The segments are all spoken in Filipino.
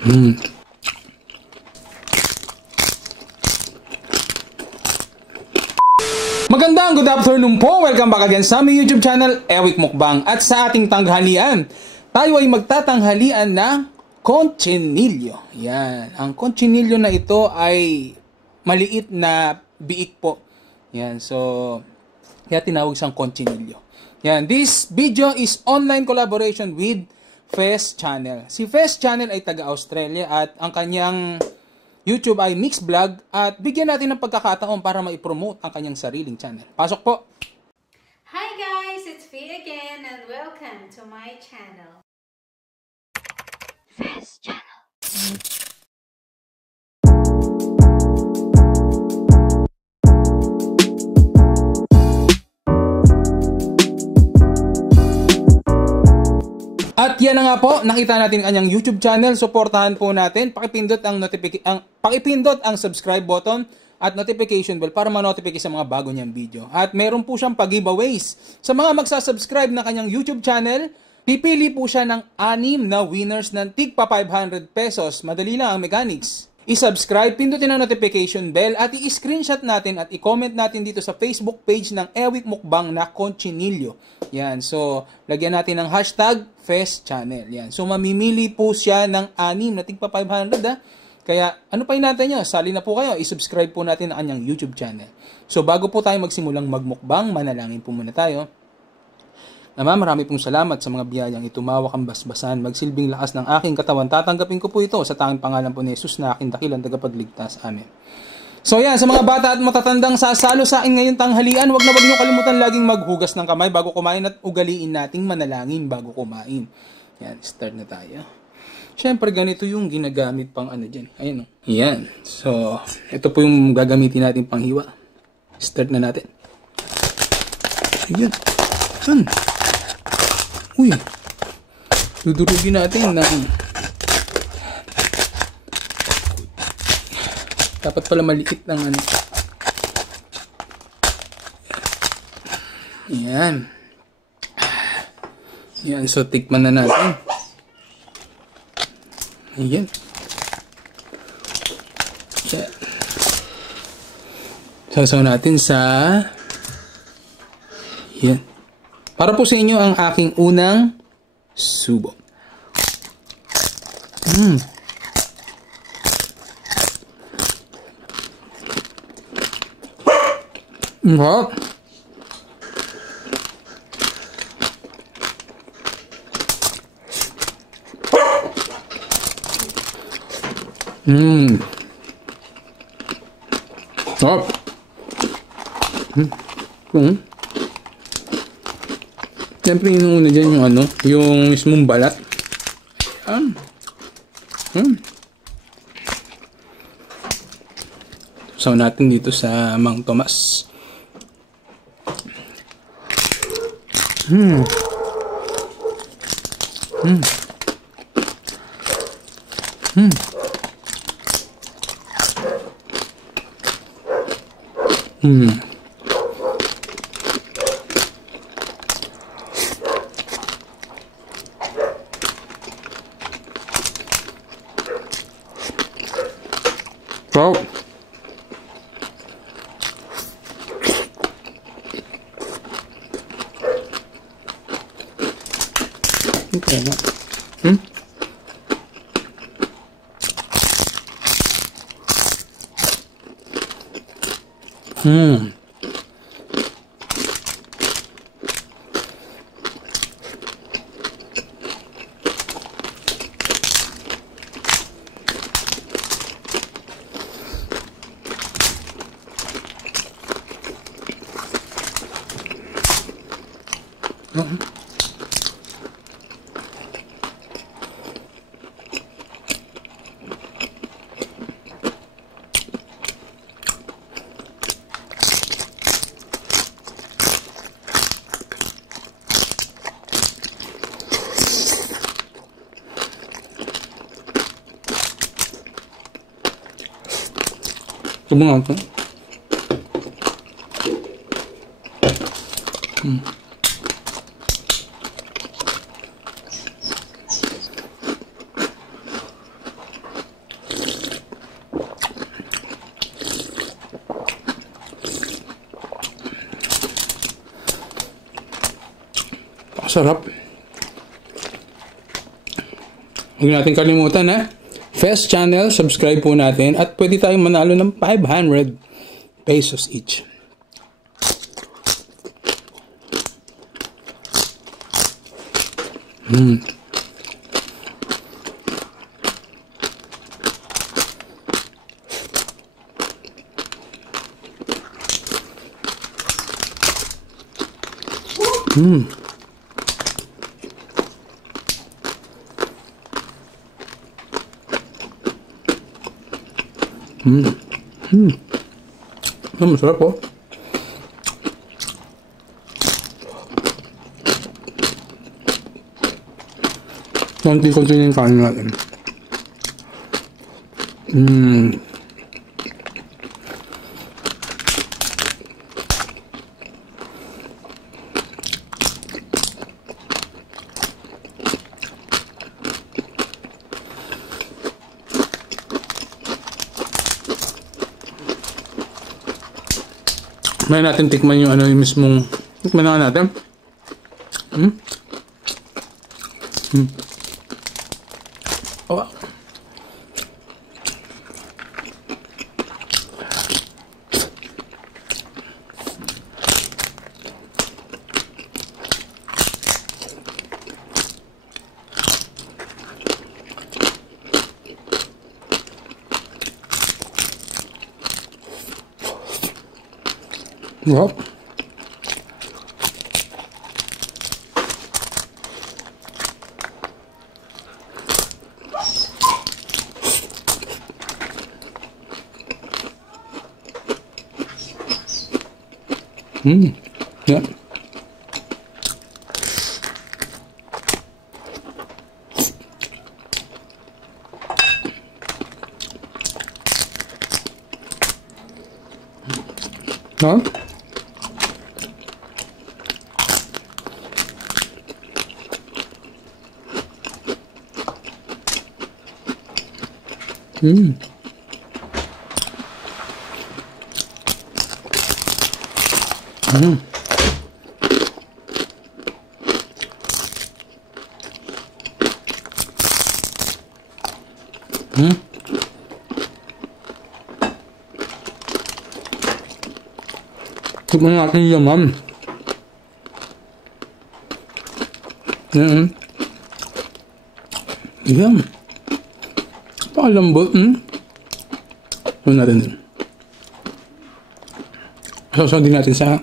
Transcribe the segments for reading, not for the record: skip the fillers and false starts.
Magandang good afternoon po. Welcome back again sa aming YouTube channel, Ewik Mukbang. At sa ating tanghalian, tayo ay magtatanghalian ng conchinillo. Yan. Ang conchinillo na ito ay maliit na biik po. Yan. So, kaya tinawag siyang conchinillo. Yan. This video is online collaboration with Fest Channel. Si Fest Channel ay taga-Australia at ang kanyang YouTube ay Mix Vlog at bigyan natin ng pagkakataon para maipromote ang kanyang sariling channel. Pasok po! Hi guys! It's Fee again and welcome to my channel. Fest Channel. At yan na nga po, nakita natin ang kanyang YouTube channel. Suportahan po natin. Pakipindot ang subscribe button at notification bell para ma-notify sa mga bago niyang video. At meron po siyang pag-giveaways. Sa mga magsasubscribe na kanyang YouTube channel, pipili po siya ng 6 na winners ng tigpa 500 pesos. Madali lang ang mechanics. I-subscribe, pindutin ang notification bell at i-screenshot natin at i-comment natin dito sa Facebook page ng Ewik Mukbang na conchinillo. Yan. So, lagyan natin ng hashtag Fest Channel. Yan. So, mamimili po siya ng 6 na tigpa 500 ha. Kaya, ano pa hinantay nyo? Sali na po kayo. I-subscribe po natin ang kanyang YouTube channel. So, bago po tayo magsimulang magmukbang, manalangin po muna tayo. Ama, marami pong salamat sa mga biyayang itumawak ang basbasan, magsilbing lakas ng aking katawan. Tatanggapin ko po ito sa tanging pangalan po ni Jesus na aking dakilang tagapagligtas. Amen. So yan, sa mga bata at matatandang sasalo sa akin ngayong tanghalian, wag niyo kalimutan laging maghugas ng kamay bago kumain at ugaliin nating manalangin bago kumain. Yan, start na tayo. Siyempre, ganito yung ginagamit pang ano dyan. Ayan o. Yan. So, ito po yung gagamitin natin pang hiwa. Start na natin. Ayan. Ayan. Uy, dudurugin natin ng dapat pala maliit ng ano. Yan. Yan, so tikman na natin. Ayan. Sasaw natin sa yan. Para po sa inyo ang aking unang subo. Wow. Stop. Siyempre, yung una dyan yung ano, yung mismong balat. Ayan. So, natin dito sa Mang Tomas. Wow. Okay. Coba nonton. Sarap. Huwag natin kalimutan ha. Fest channel, subscribe po natin at pwede tayong manalo ng 500 pesos each. Masarap po. Konti-konti yung kain natin. May natin tikman yung ano yung mismong tikman na natin. Oh. Wow. Yeah. Huh? Tikman natin yung laman. Yan. Pakalambot. Ito natin din. Sasaw din natin sa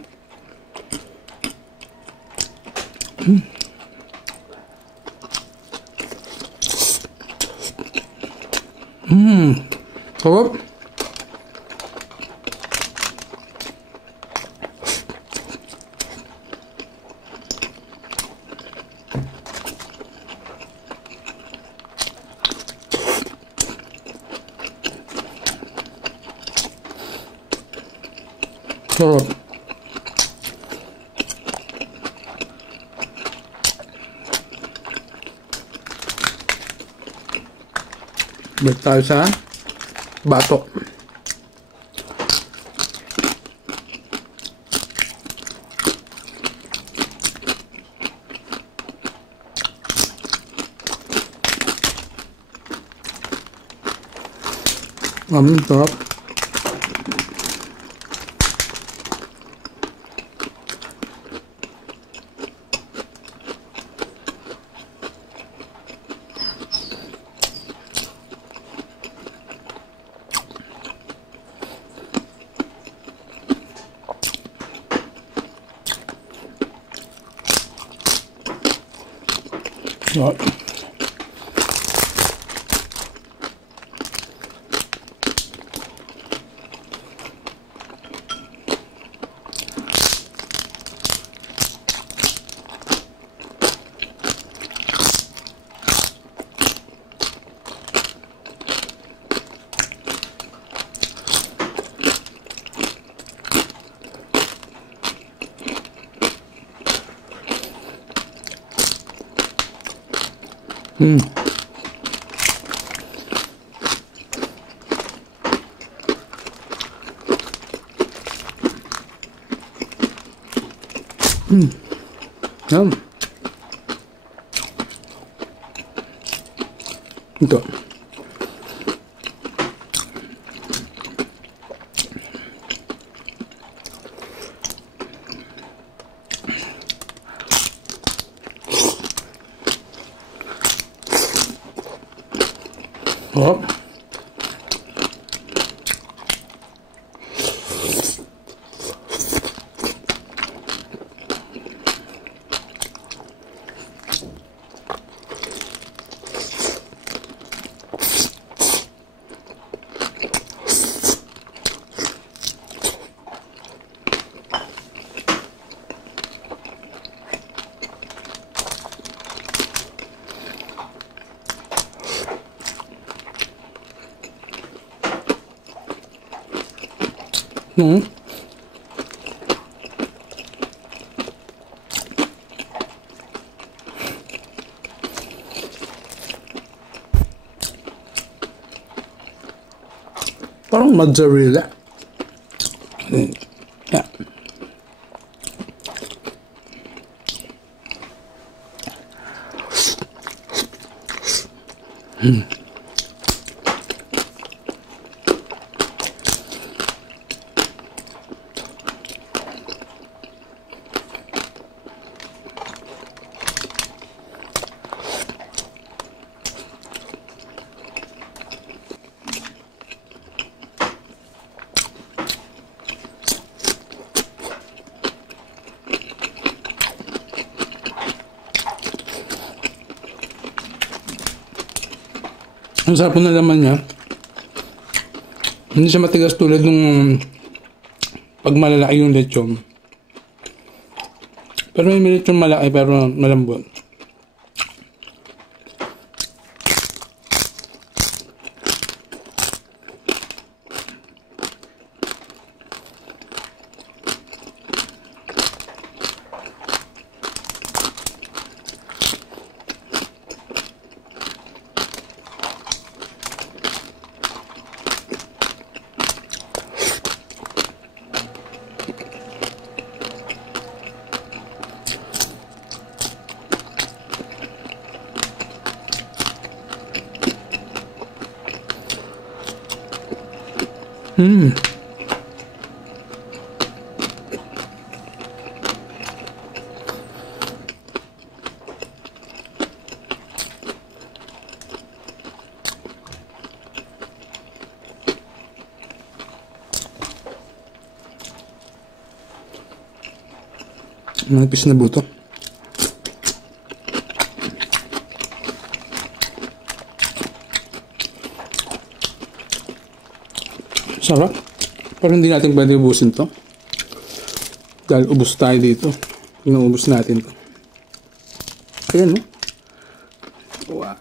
sarap. Sarap. Balik tayo sa batok. Sarap. Right. Yum. Ito. Oh. Parang mozzarella. Yeah. Ang sarap na laman niya. Hindi siya matigas tulad nung pag malalaki yung lechon. Pero may lechon malaki pero malambot. Manipis na buto. Sarap. Pero hindi natin pwede ubusin to. Dahil ubos tayo dito. Inuubos natin to. Ayan, no? Wow.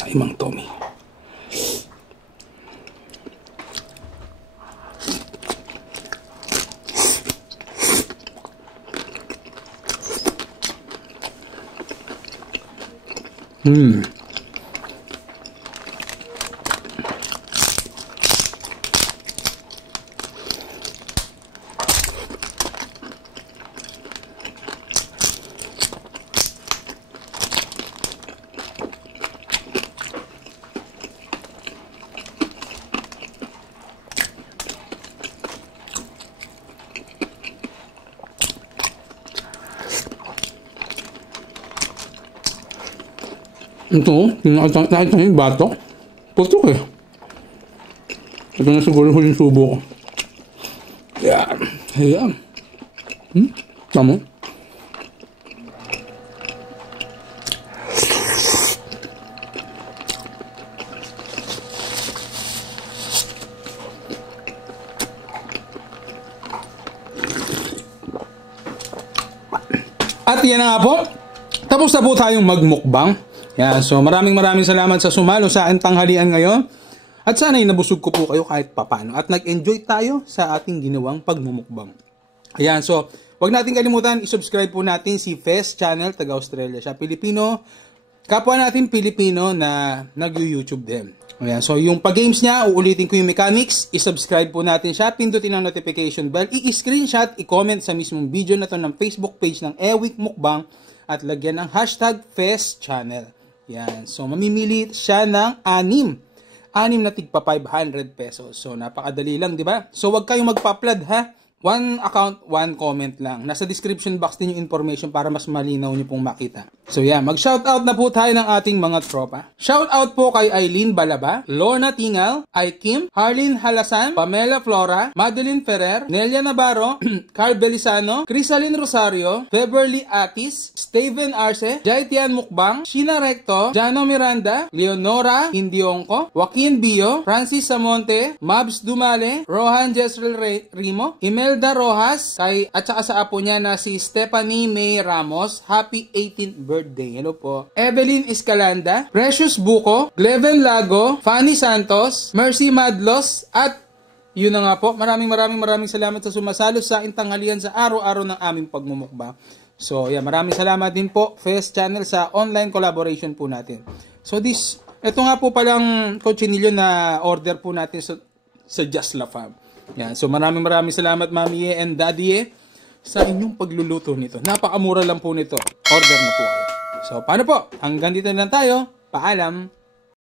Ay, Mang Tommy. Ito, nakita yung batok. Putok eh. Ito na siguro huling subo ko. Yan. Yan. Tama. At yan na nga po. Tapos na po tayong magmukbang. Yan, so maraming salamat sa sumalo sa aking tanghalian ngayon. At sana'y nabusog ko po kayo kahit papano. At nag-enjoy tayo sa ating ginawang pagmumukbang. Ayan, so wag natin kalimutan, i-subscribe po natin si Fest Channel, taga-Australia siya. Pilipino, kapwa natin Pilipino na nag-YouTube din. Ayan, so yung pag-games niya, uulitin ko yung mechanics, i-subscribe po natin siya, pindutin ang notification bell, i-screenshot, i-comment sa mismong video na to ng Facebook page ng Ewik Mukbang. at lagyan ng hashtag Fest Channel. Yan. So, mamimili siya ng 6 na tigpa 500 pesos. So, napakadali lang, di ba? So, wag kayong magpa-upload, ha? 1 account, 1 comment lang. Nasa description box din yung information para mas malinaw nyo pong makita. So yeah, mag-shoutout na po tayo ng ating mga tropa. Shoutout po kay Eileen Balaba, Lorna Tingal, Kim, Harlin Halasan, Pamela Flora, Madeline Ferrer, Nelia Navarro, Carl Belisano, Crisalin Rosario, Beverly Atis, Steven Arce, Jaitian Mukbang, Sheena Recto, Jano Miranda, Leonora Indiongco, Joaquin Bio, Francis Samonte, Mabs Dumale, Rohan Jezreel Rimo, Imelda Rojas, at saka sa apo niya na si Stephanie May Ramos, happy 18th birthday. Hello po. Evelyn Escalanda, Precious Buko, Gleven Lago, Fanny Santos, Mercy Madlos, at yun na nga po, maraming salamat sa sumasalo sa tanghalian sa araw-araw ng aming pagmumukbang. So, yeah, maraming salamat din po, Fest Channel, sa online collaboration po natin. So, ito nga po palang cochinillo na order po natin sa Just La Fam. Yan. So, maraming salamat, Mami Ye and Daddy Ye, sa inyong pagluluto nito. Napakamura lang po nito. Order na po kayo. So, paano po? Hanggang dito na lang tayo. Paalam!